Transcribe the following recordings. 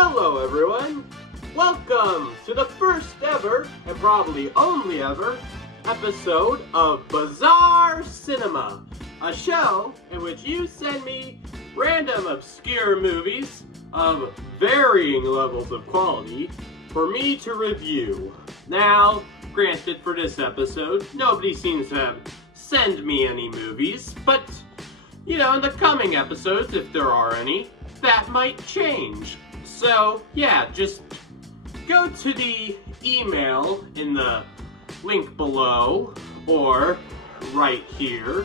Hello everyone! Welcome to the first ever, and probably only ever, episode of Bazaar Cinema, a show in which you send me random obscure movies of varying levels of quality for me to review. Now, granted, for this episode, nobody seems to have sent me any movies, but, in the coming episodes, if there are any, that might change. So, yeah, just go to the email in the link below, or right here,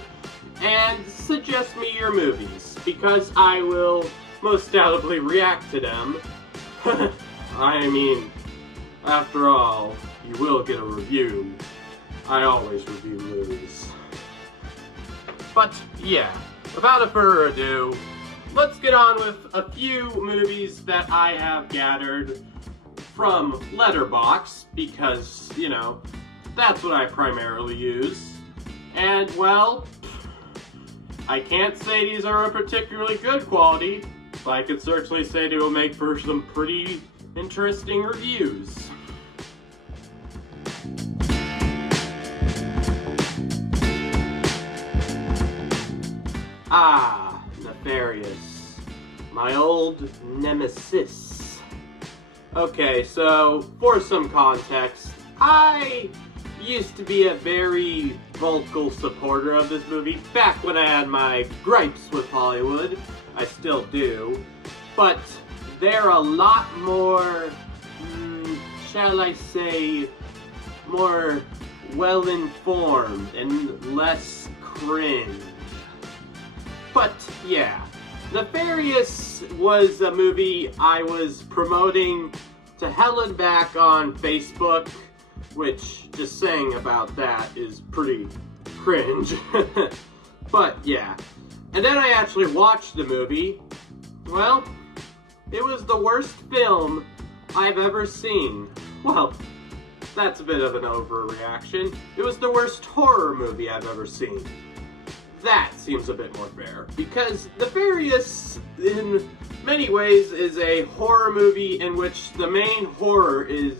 and suggest me your movies, because I will most doubtably react to them. I mean, after all, you will get a review. I always review movies. But, yeah, without further ado, let's get on with a few movies that I have gathered from Letterboxd, because, that's what I primarily use. And, well, I can't say these are a particularly good quality, but I could certainly say they will make for some pretty interesting reviews. Nefarious. My old nemesis. Okay, so, for some context, I used to be a very vocal supporter of this movie back when I had my gripes with Hollywood. I still do. But they're a lot more, shall I say, more well-informed and less cringe. But, yeah, Nefarious was a movie I was promoting to hell and back on Facebook, which, just saying about that is pretty cringe. But, yeah. And then I actually watched the movie. Well, it was the worst film I've ever seen. Well, that's a bit of an overreaction. It was the worst horror movie I've ever seen. That seems a bit more fair, because Nefarious, in many ways, is a horror movie in which the main horror is,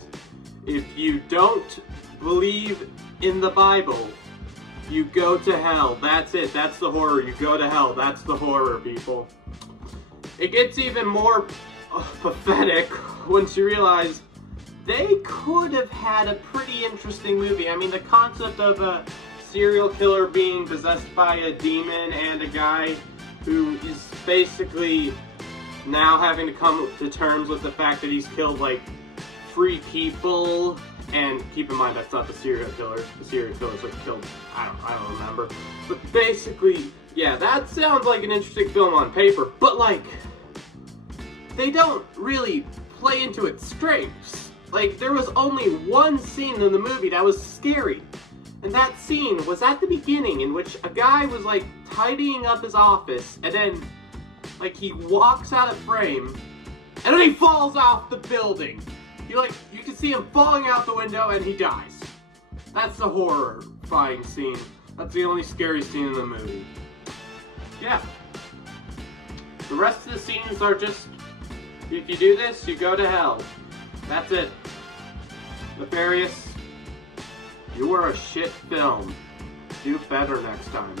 if you don't believe in the Bible, you go to hell. That's it. That's the horror. You go to hell. That's the horror, people. It gets even more pathetic once you realize they could have had a pretty interesting movie. I mean, the concept of a serial killer being possessed by a demon and a guy who is basically now having to come to terms with the fact that he's killed, free people. And keep in mind, that's not the serial killer. The serial killer's killed, I don't remember. But basically, yeah, that sounds like an interesting film on paper, but they don't really play into its strengths. There was only one scene in the movie that was scary. And that scene was at the beginning, in which a guy was, tidying up his office, and then, he walks out of frame, and then he falls off the building. You can see him falling out the window, and he dies. That's the horrifying scene. That's the only scary scene in the movie. Yeah. The rest of the scenes are just, if you do this, you go to hell. That's it. Nefarious, you were a shit film. Do better next time.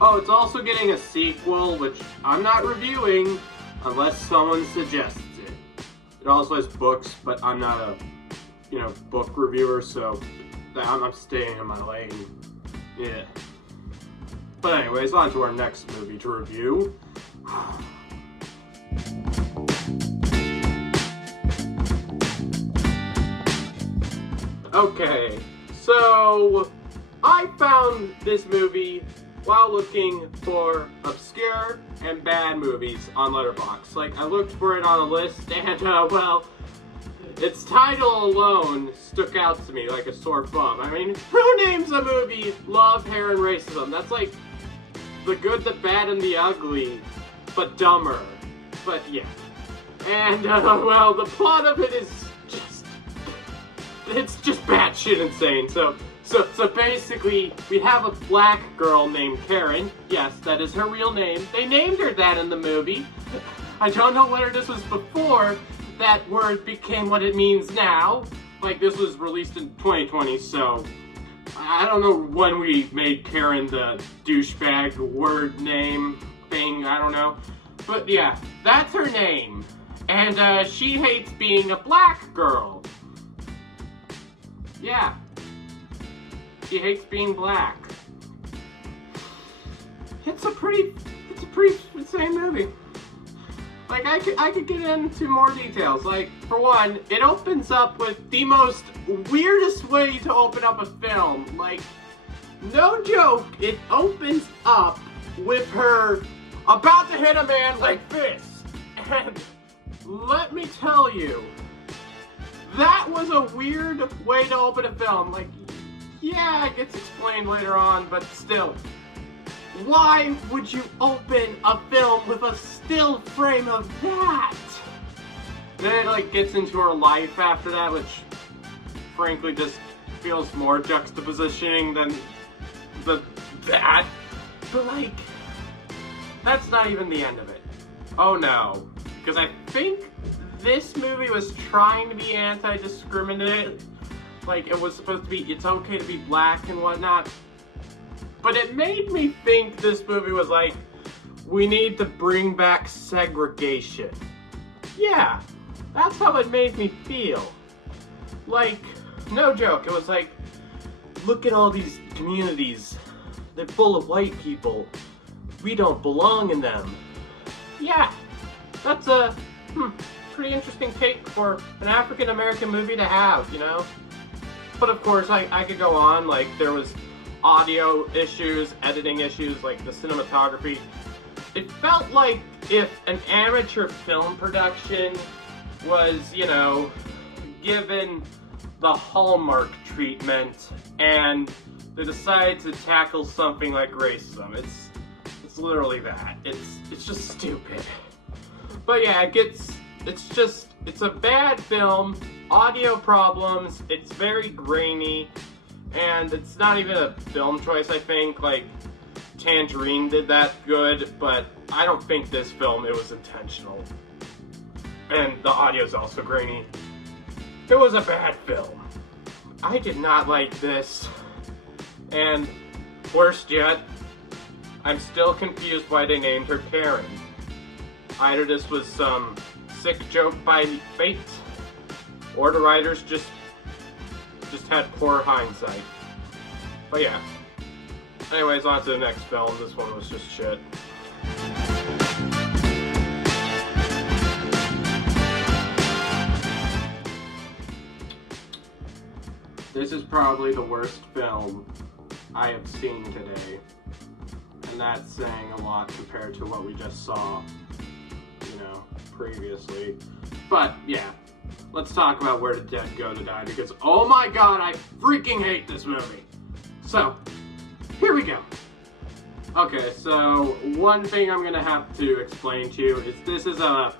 Oh, it's also getting a sequel, which I'm not reviewing unless someone suggests it. It also has books, but I'm not a, book reviewer, so I'm staying in my lane. Yeah. But anyways, on to our next movie to review. Okay, so I found this movie while looking for obscure and bad movies on Letterboxd. I looked for it on a list, and, well, its title alone stuck out to me like a sore thumb. I mean, who names a movie Love, Hair, and Racism? That's The Good, the Bad, and the Ugly, but dumber. But, yeah. And, well, the plot of it is it's just batshit insane. So basically, we have a black girl named Karen. Yes, that is her real name. They named her that in the movie. I don't know whether this was before that word became what it means now. Like, this was released in 2020, so I don't know when we made Karen the douchebag word name thing, I don't know. But yeah, that's her name. And she hates being a black girl. Yeah. She hates being black. It's a pretty insane movie. Like, I could get into more details. Like, for one, it opens up with the most weirdest way to open up a film. Like, no joke, it opens up with her about to hit a man like this. And let me tell you, that was a weird way to open a film. Like, yeah, it gets explained later on, but still. Why would you open a film with a still frame of that? Then it like gets into her life after that, which frankly just feels more juxtapositioning than that. But like, that's not even the end of it. Oh no, because I think this movie was trying to be anti-discriminatory. Like, it was supposed to be, it's okay to be black and whatnot. But it made me think this movie was like, we need to bring back segregation. Yeah, that's how it made me feel. Like, no joke, it was like, look at all these communities. They're full of white people. We don't belong in them. Yeah, that's a pretty interesting take for an African-American movie to have, you know? But of course, I could go on, like, there was audio issues, editing issues, like the cinematography. It felt like if an amateur film production was, you know, given the Hallmark treatment and they decided to tackle something like racism. It's literally that. It's just stupid. But yeah, it's a bad film, audio problems, it's very grainy. And it's not even a film choice, I think. Like, Tangerine did that good, but I don't think this film, it was intentional. And the audio's also grainy. It was a bad film. I did not like this. And, worst yet, I'm still confused why they named her Karen. Either this was some sick joke by fate, or the writers just had poor hindsight. But yeah. Anyways, on to the next film. This one was just shit. This is probably the worst film I have seen today. And that's saying a lot compared to what we just saw, you know, previously. But yeah. Let's talk about Where the Dead Go to Die, because oh my god, I freaking hate this movie. So, here we go. Okay, so one thing I'm gonna have to explain to you is this is a,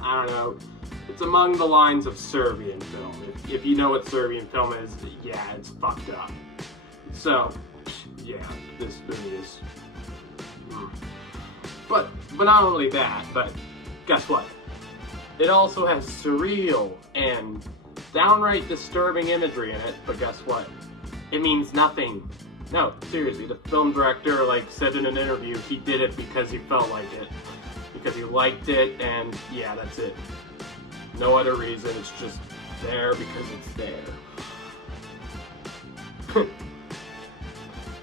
I don't know, it's among the lines of Serbian film. If you know what Serbian film is, yeah, it's fucked up. So, yeah, this movie is... But not only that, but guess what? It also has surreal and downright disturbing imagery in it, but guess what? It means nothing. No, seriously, the film director said in an interview he did it because he felt like it. Because he liked it, and yeah, that's it. No other reason, it's just there because it's there.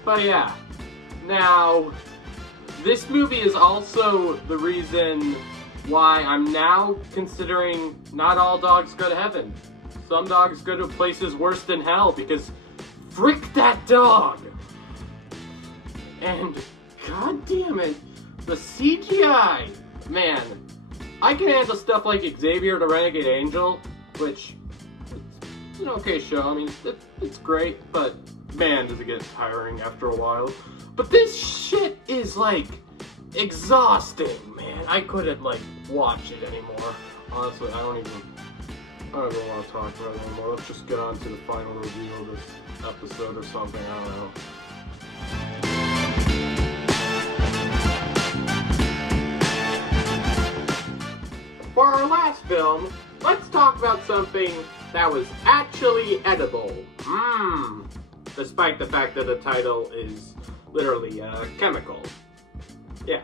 But yeah, now, this movie is also the reason why I'm now considering not all dogs go to heaven. Some dogs go to places worse than hell, because frick that dog! And god damn it, the CGI, man, I can handle stuff like Xavier the Renegade Angel, which it's an okay show. I mean, it's great, but man, does it get tiring after a while. But this shit is exhausting, man. I couldn't watch it anymore. Honestly, I don't even want to talk about it anymore. Let's just get on to the final review of this episode or something. I don't know. For our last film, let's talk about something that was actually edible. Despite the fact that the title is literally a chemical. Yeah.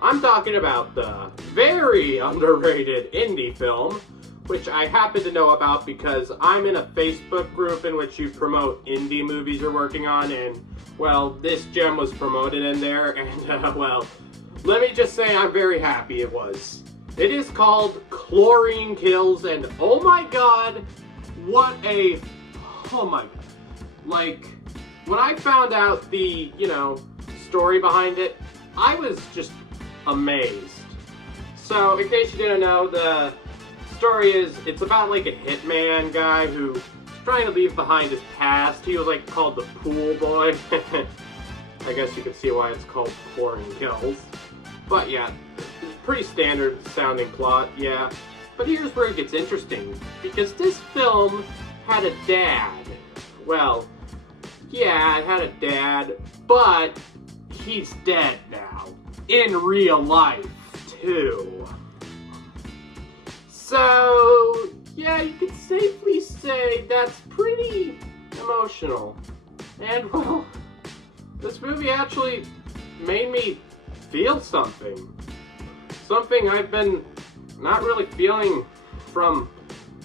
I'm talking about the very underrated indie film, which I happen to know about because I'm in a Facebook group in which you promote indie movies you're working on, and, well, this gem was promoted in there, and, well, let me just say I'm very happy it was. It is called Chlorine Kills, and oh my god, oh my god. Like, when I found out the, story behind it, I was just amazed. So, in case you didn't know, the story is, it's about like a hitman guy who's trying to leave behind his past. He was like called the pool boy. I guess you can see why it's called Chlorine Kills. But yeah, pretty standard sounding plot, yeah. But here's where it gets interesting, because this film had a dad. Well, yeah, it had a dad, but he's dead now. In real life, too. So, yeah, you could safely say that's pretty emotional. And, well, this movie actually made me feel something. Something I've been not really feeling from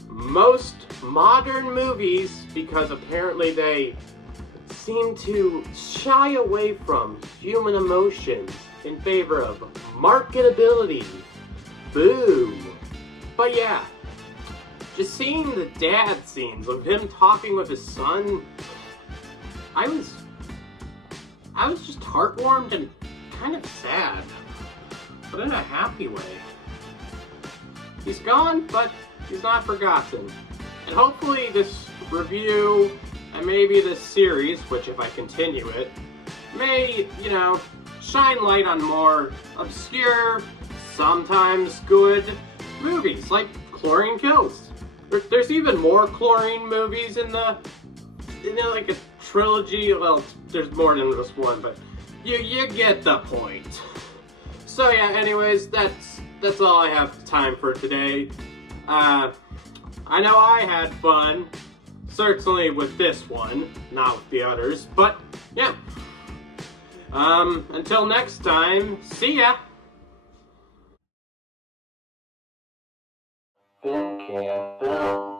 most modern movies, because apparently they seem to shy away from human emotions in favor of marketability. Boo. But yeah, just seeing the dad scenes of him talking with his son, I was just heartwarmed and kind of sad, but in a happy way. He's gone, but he's not forgotten. And hopefully this review, and maybe this series, which if I continue it, may, shine light on more obscure, sometimes good movies, like Chlorine Kills. There's even more chlorine movies in the, like a trilogy. Well, there's more than just one, but you get the point. So yeah, anyways, that's all I have time for today. I know I had fun, certainly with this one, not with the others, but yeah. Until next time, see ya! Film Camp Film.